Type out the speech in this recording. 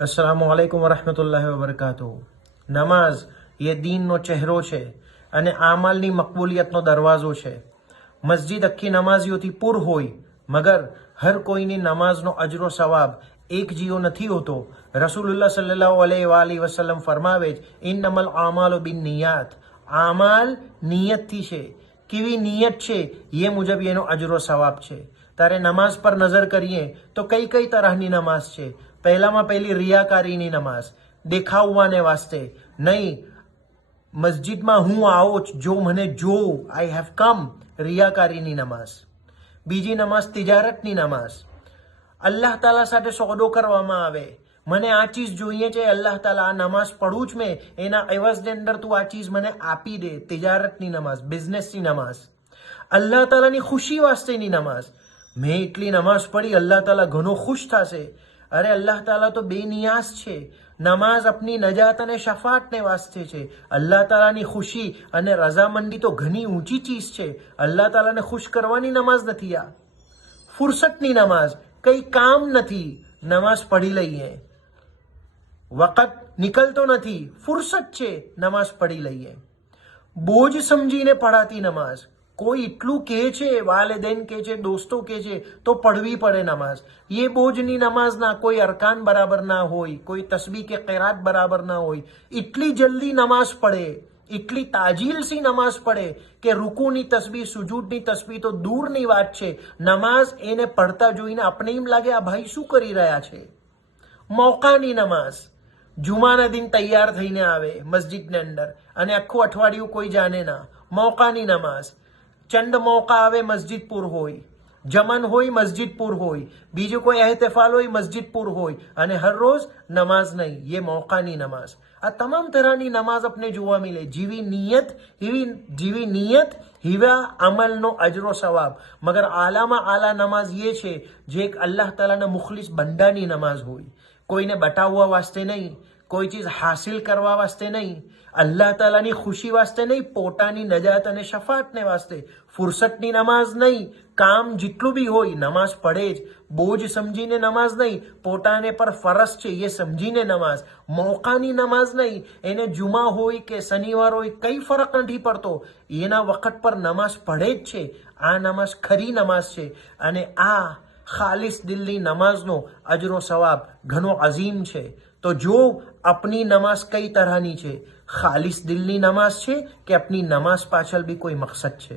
अस्सलामुअलैकुम वरहमतुल्लाहि वबरकातुहू। નમાઝ એ દીનનો ચહેરો છે અને આમલની મકબૂલિયતનો દરવાજો છે. મસ્જિદ આખી નમાઝીઓથી પૂર હોય, મગર હર કોઈની નમાઝનો અજરો સવાબ એક જીવો નથી હોતો. રસૂલુલ્લાહ સલ્લલ્લાહુ અલૈહિ વસલ્લમ ફરમાવે છે, ઇન્નમલ આમાલુ બિન્નિયાત. આમાલ નિયતથી છે. કેવી નિયત છે એ મુજબ એનો અજરો સવાબ છે. તારે નમાઝ પર નજર કરીએ તો કઈ કઈ તરહની નમાઝ છે. પહેલામાં પહેલી રિયાકારીની નમાઝ, દેખાવવાને વાસ્તે નહીં. મસ્જિદમાં હું આવો જો મને જો, આઈ હેવ કમ, રિયાકારીની નમાઝ. બીજી નમાઝ તિજારતની નમાઝ. અલ્લાહ તાલા સાથે સોદો કરવામાં આવે, મને આ ચીજ જોઈએ છે અલ્લાહ તાલા, આ નમાઝ પઢું જ મેં, એના એવઝની અંદર તું આ ચીજ મને આપી દે. તિજારતની નમાઝ, બિઝનેસની નમાઝ. અલ્લાહ તાલાની ખુશી વાસ્તેની નમાઝ. મેં એટલી નમાઝ પઢી, અલ્લાહ તાલા ઘણો ખુશ થશે. અરે અલ્લાહ તાલા તો બેનિયાઝ છે. નમાઝ આપની નજાત અને શફાતને વાસ્તે છે. અલ્લાહ તાલાની ખુશી અને રઝામંદી તો ઘણી ઊંચી ચીજ છે. અલ્લાહ તાલાને ખુશ કરવાની નમાઝ નથી આ. ફુરસતની નમાઝ, કઈ કામ નથી, નમાઝ પઢી લઈએ. વખત નીકળતો નથી, ફુરસત છે, નમાઝ પઢી લઈએ. બોજ સમજીને પઢાતી નમાઝ. કોઈ એટલું કહે છે, વાલિदैन કહે છે, દોસ્તો કહે છે તો પઢવી પડે નમાઝ. એ બોજની નમાઝ ના, કોઈ અરકાન બરાબર ના હોય, કોઈ તસ્બીહ કે કિરાત બરાબર ના હોય, એટલી જલ્દી નમાઝ પડે, એટલી તાજીલથી નમાઝ પડે કે રૂકુની તસ્બીહ, સુજૂદની તસ્બીહ તો દૂરની વાત છે. નમાઝ એને પઢતા જોઈને આપણે એમ લાગે આ ભાઈ શું કરી રહ્યા છે. મોકાની નમાઝ. જુમાના દિન તૈયાર થઈને આવે મસ્જિદની અંદર અને આખું અઠવાડિયું કોઈ જાણે ના. મોકાની નમાઝ. ચંદ મોકા આવે મસ્જિદ પૂર હોય, જમન હોય મસ્જિદ પૂર હોય, બીજું કોઈ એહતફાલ હોય મસ્જિદ પૂર હોય, અને હર રોજ નમાઝ નહીં. ये मौकाની નમાઝ. આ તમામ તરહની નમાઝ આપને જોવા મળે. જેવી નિયત હિવા અમલનો અજરો સવાબ. મગર આલામાં આલા નમાઝ એ છે જે એક અલ્લાહ તાલાના મુખલિસ બંદાની નમાઝ હોય. કોઈને બતાવવા વાસ્તે નહીં, કોઈ ચીજ હાસિલ કરવા વાસ્તે નહીં, અલ્લાહ તાલાની ખુશી વાસ્તે નહીં, પોતાની નજાત અને શફાતને વાસ્તે. ફુરસતની નમાઝ નહીં, કામ જેટલું બી હોય નમાઝ પડે જ. બોજ સમજીને નમાઝ નહીં, પોતાને પર ફરજ છે એ સમજીને નમાઝ. મોકાની નમાઝ નહીં, એને જુમા હોય કે શનિવાર હોય કઈ ફરક નથી પડતો, એના વખત પર નમાઝ પડે જ છે. આ નમાઝ ખરી નમાઝ છે અને આ ખાલિસ દિલની નમાઝનો અજરો સવાબ ઘણો અઝીમ છે. તો જો આપની નમાઝ કઈ તરહની છે, ખાલિસ દિલની નમાઝ છે કે આપની નમાઝ પાછળ બી કોઈ મકસદ છે.